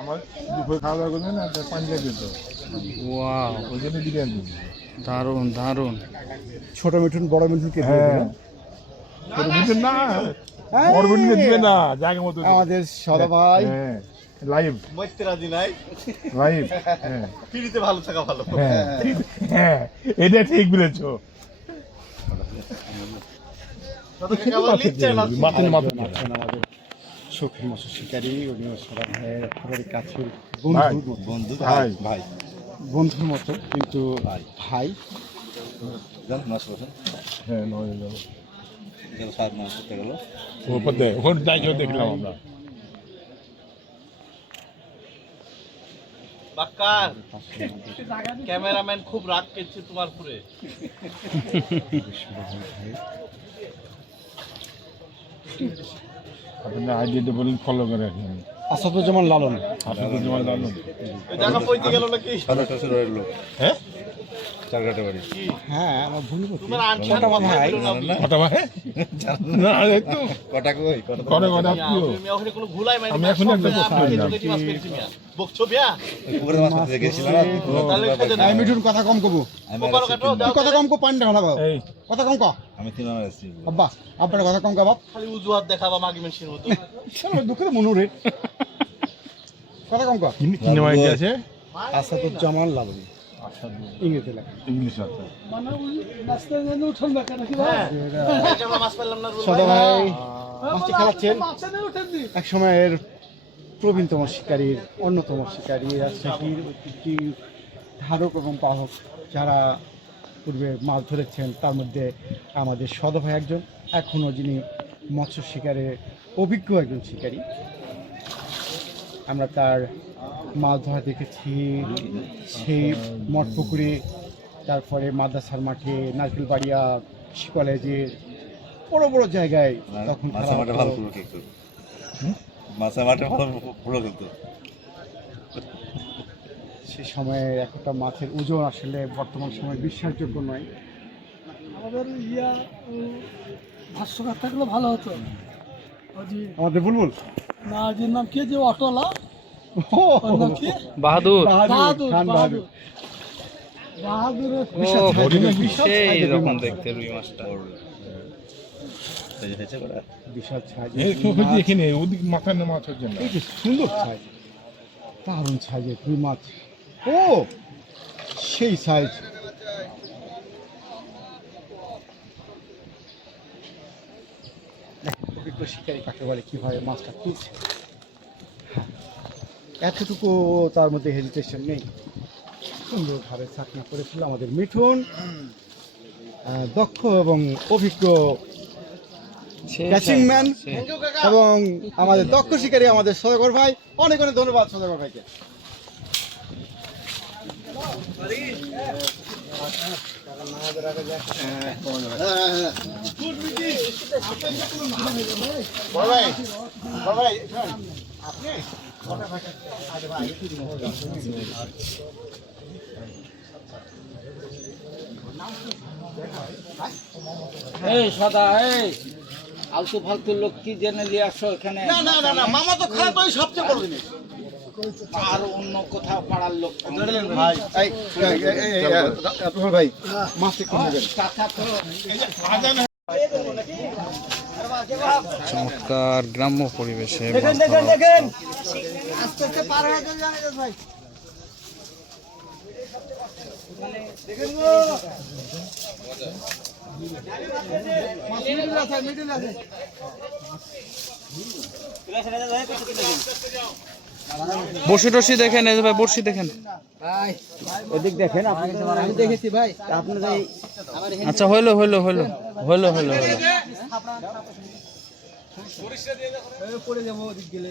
আমার দুপুরে খাওয়া দাওয়া করবে না তো পাঞ্জাব দিত ওয়াও। ওই জন্য বিরিয়ানি দিত দারুণ দারুণ। ছোট মিঠুন বড় মিঠুনকে দিয়ে হ্যাঁ। ছোট মিঠুন না। বড় মিঠুনকে দিবে না জায়গা মতো। আমাদের সদা ভাই। হ্যাঁ লাইভ। মরতে রাজি নাই। লাইভ হ্যাঁ। ফ্রিতে ভালো থাকা ভালো। হ্যাঁ হ্যাঁ এটা ঠিক বলেছ। না মাথা আমাদের শৌখিন মৎস্য শিকারী একেবারে কাছের ভাই। মতো বন্ধু ভাই। ভাই। বন্ধুর মতো কিন্তু ভাই। বসেন। হ্যাঁ নয় যাব গেল সাত মাস করতে গেল। ওপর দায়িত্ব দেখলাম আমরা। বাক্কার ক্যামেরাম্যান খুব রাগ করছে তোমার পুরে আপনার আইডিয়াটা বলুন ফলো করে রাখেন আসাদুজ্জামান লালন। আসাদুজ্জামান ওই জায়গা পইতে গেল নাকি? হ্যাঁ? চারঘাটে বাড়ি। হ্যাঁ আমার ভুল তোমার ভাই। কথা ভাই না একটু কটা কই? কটা করে কথা আপনিও তুমি ওখানে কোনো ভুলাই মাইনি আমি এখন একটা কথা বকছো বিয়া পুকুরের মাছ ধরতে গেছিলাম না তাহলে খেতে আমি মিঠুন কথা কম কবো। আমি পোকারও আর কাটো, কথা কম কো পানি ঢালা বাবু এই। কথা কম ক। আমি তিন আমার এসেছি। আব্বা আপনার কথা কম কা বাপ। খালি উজুহাত দেখাবা মাগি মেশিন মতো। দুঃখের মনুরে কথা কম ক। সিনেমা আইডিয়া আছে? আসাদুজ্জামান লালন ইংরেজি লেখা। ইংলিশ আছে এই যে আমরা মাছ পেলাম না সদা ভাই। ভাই মাছটি খেলাচ্ছেন? এক সময়ের প্রবীণতম শিকারীর অন্যতম শিকারী রাজশাহীর ঐতিহ্যি ধারক এবং বাহক যারা পূর্বে মাছ ধরেছেন তার মধ্যে আমাদের সদা ভাই একজন। এখনও যিনি মৎস্য শিকারে অভিজ্ঞ একজন শিকারী। আমরা তার মাছ ধরা দেখেছি সেই মঠ পুকুরে তারপরে মাদ্রাসার মাঠে নারকেলবাড়িয়া কলেজে বড় বড় জায়গায় তখন সে সময়ে একটা মাছের ওজন আসলে বর্তমান সময়ে বিশ্বাসযোগ্য নয়। আমাদের ইয়া ভাষ্যকার থাকলে ভালো হতো। আমাদের বুলবুল? না যে নাম কি যে অটোলা? ওর নাম কি? বাহাদুর। বাহাদুর বাহাদুর সুন্দর সাইজ। দারুণ সাইজের রুই মাছ। ও সেই সাইজ। অভিজ্ঞ শিকারী কাকে বলে কীভাবে মাছটা তুলছে? এতটুকু তার মধ্যে হেজিটেশন নেই। সুন্দরভাবে চাকনা করেছিল আমাদের মিঠুন। দক্ষ এবং অভিজ্ঞ ক্যাচিং ম্যান এবং আমাদের দক্ষ শিকারী আমাদের সদাগর ভাই। অনেক অনেক ধন্যবাদ সদাগর ভাইকে। এই সদা, এই। আলতু ফালতু লোক কি জেনে নিয়ে আসো এখানে? না না না মামা তো খারাপ সবচেয়ে বড় জিনিস। আর অন্য কোথাও পাড়ার লোক ভাই। এই এই এই এই আব্দুল ভাই মাছটি কম নেবেন। চমৎকার গ্রাম্য পরিবেশে মিডিল আছে মিডিল আছে। বড়শি টসি দেখেন এই যে ভাই বড়শি দেখেন ওদিক দেখেন আপনি আমি দেখেছি ভাই আপনার এই আচ্ছা হইল হইল হইল হইল হইল হইল পড়ে যাব ওদিক গেলে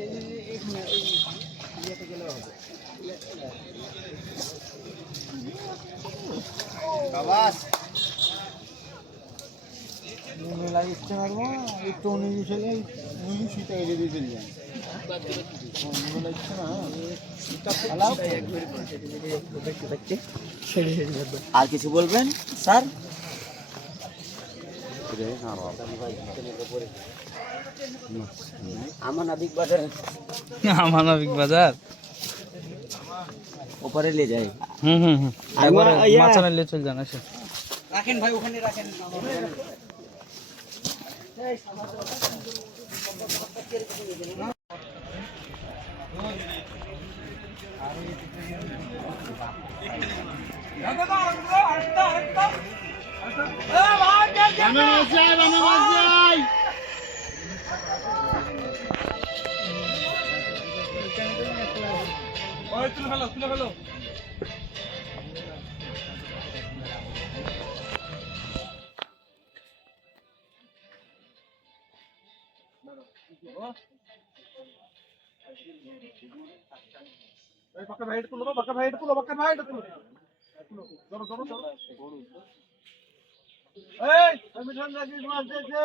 আপনি তুলে দেওয়া লাগিয়ে পারব একটু উনিশ হলে উনিশ টাকা দিয়ে চলে যান আর কিছু বলবেন? স্যার? আমার নাবিক বাজার। আমানবিক বাজার? ওপারে নিয়ে যায় হুম হুম হুম। আর একবারে মা- ইয়া- মাছ আনলে চল জান আসে রাখেন ভাই ওখানে রাখেন। పక్క బయట కులో పక్క బయట కులో పక్క బయట కులో జర జర జర ఏయ్ కమిషన్ దగ్గరికి వచ్చేసే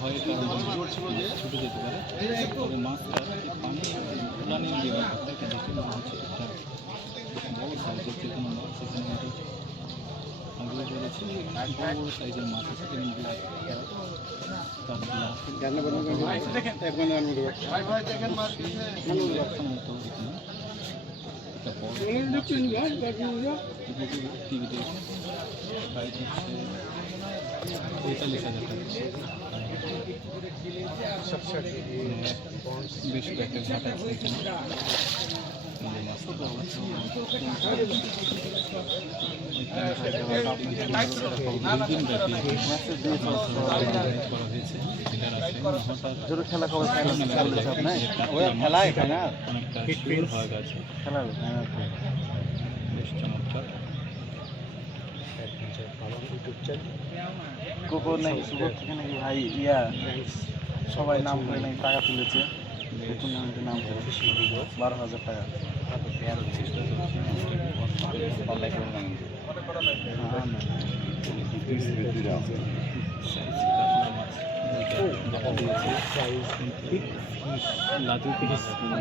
ভয়ের কারণে ছুটে যেতে পারে তবে মাছটা পানি উলানে দেওয়ার কথা এটা দেখে মনে হচ্ছে একটা বড় সাইজের যে কোনো মাছ আছে পঁয়তাল্লিশ হাজার টাকা বেশ কয়েকটা ঘাট আছে এখানে হয়ে খেলা বেশ চমৎকার। কুকুর নাকি সুকুর থেকে নাকি ভাই ইয়া সবাই নাম করে নাকি টাকা তুলেছে। বারো হাজার টাকা হ্যাঁ, না।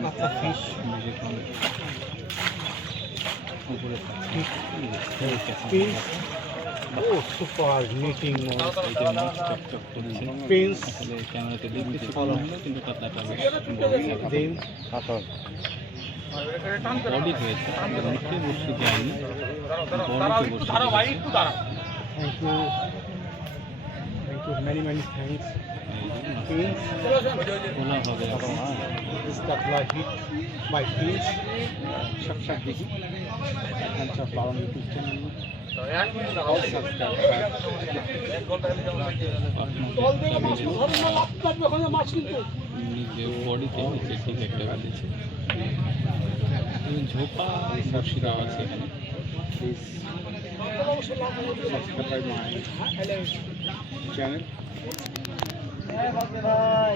কাঁচা ফিস উপরে সুপার মিটিং প্রিন্স আসলে ক্যামেরাতে দেখতে ভালো হলো কিন্তু কাতলাটা বেশ বড় বডি হয়েছে মুখে বসে যায়নি বডিতে বসে thank you thank you. Many, many thanks. খোলা হবে YouTube channel. All subscribe. নিজের বডিতে নিচে ঠিক একটা বেঁধেছে ঝোপা সেখানে Please subscribe my ভাই